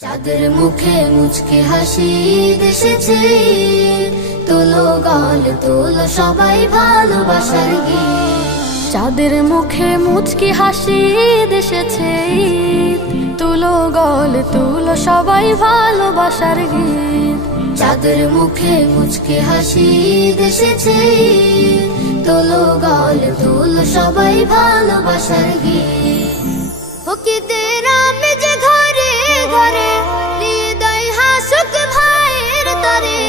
চাঁদের মুখে মুচকে হাসি দেশেছে, তোলো গাল তোলো সবাই ভালোবাসার গীত। চাঁদের মুখে মুচকি হাসি দেশেছে, তুলো গল তুলো সবাই ভালোবাসার গীত। চাঁদের মুখে মুচকে হাসি দেশেছে, তোলো গাল তোলো সবাই ভালোবাসার গীত। ফকিরদের আমেজ ঘরে ঘরে, হৃদয় হাসুক ভাইয়ের তরে।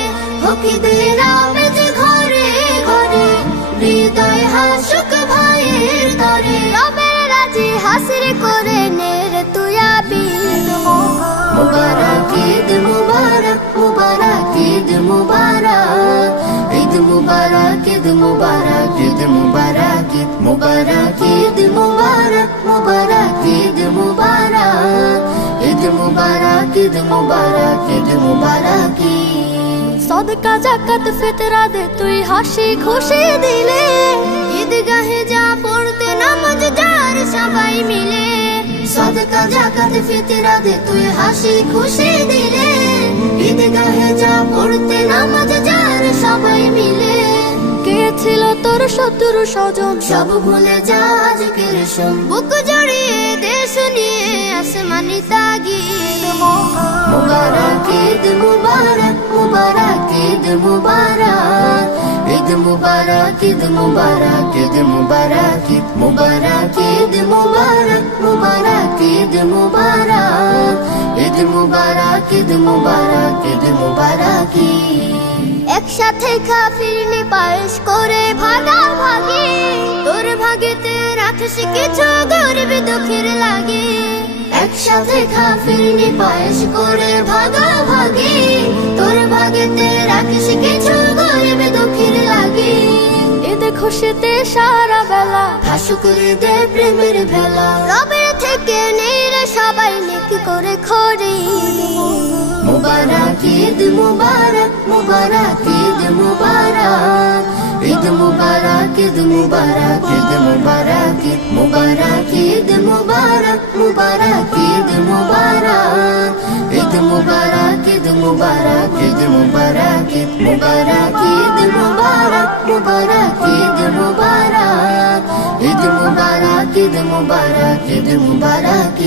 ফকিরদের আমেজ ঘরে ঘরে, হৃদয় হাসুক ভাইয়ের তরে। রবের রাজি হাসির করে নে রে তুই আবিদ। মুবারক ঈদ মুবারক, মুবারক ঈদ মুবারক, ঈদ মুবারক ঈদ মুবারক, ঈদ মুবারক ঈদ মুবারক, ঈদ মুবারক মুবারক ঈদ মুবারক, ঈদ মুবারক ঈদ মুবারক, ঈদ মুবারক। সদকা জাকাত ফিতরা দে তুই হাসি খুশি দিলে, ঈদগাহে যা পড়তে নামাজ যার সবাই মিলে। সদকা জাকাত ফিতরা দে তুই হাসি খুশি দিলে, ঈদগাহে যা পড়তে নামাজ যার সবাই মিলে। কে ছিল তোর শত্রু স্বজন সব ভুলে যা আজকের শোন, বুক জড়িয়ে দেশ নিয়ে আসমানি তাগিদ। মুবারক ঈদ মুবারক, মুবারক ঈদ মুবারক, ঈদ মুবারক ঈদ মুবারক, ঈদ মুবারক ঈদ মুবারক, ঈদ মুবারক মুবারক ঈদ মুবারক, ঈদ মুবারক ঈদ মুবারক, ঈদ মুবারক। একসাথে খাফিরনি পায়েস করে ভাগাভাগি, তোর ভাগেতে রাখিস কিছু গরিব দুঃখের লাগে। একসাথে খাফিরনি পায়েস করে ভাগাভাগি, তোর ভাগেতে রাখিস কিছু গরিব দুঃখের লাগে। এতে খুশিতে সারা বেলা হাসুক দে প্রেমের ভেলা, রবের থেকে নেই রে সবাই নেকি করে খড়ি। মুবারক ঈদ মুবারক, মুবারক ঈদ মুবারক, ঈদ মুবারক ঈদ মুবারক, ঈদ মুবারক ঈদ মুবারক, ঈদ মুবারক মুবারক ঈদ মুবারক, ঈদ মুবারক ঈদ মুবারক, ঈদ মুবারক ঈদ মুবারক, ঈদ মুবারক মুবারক ঈদ মুবারক, ঈদ মুবারক ঈদ মুবারক, ঈদ মুবারক।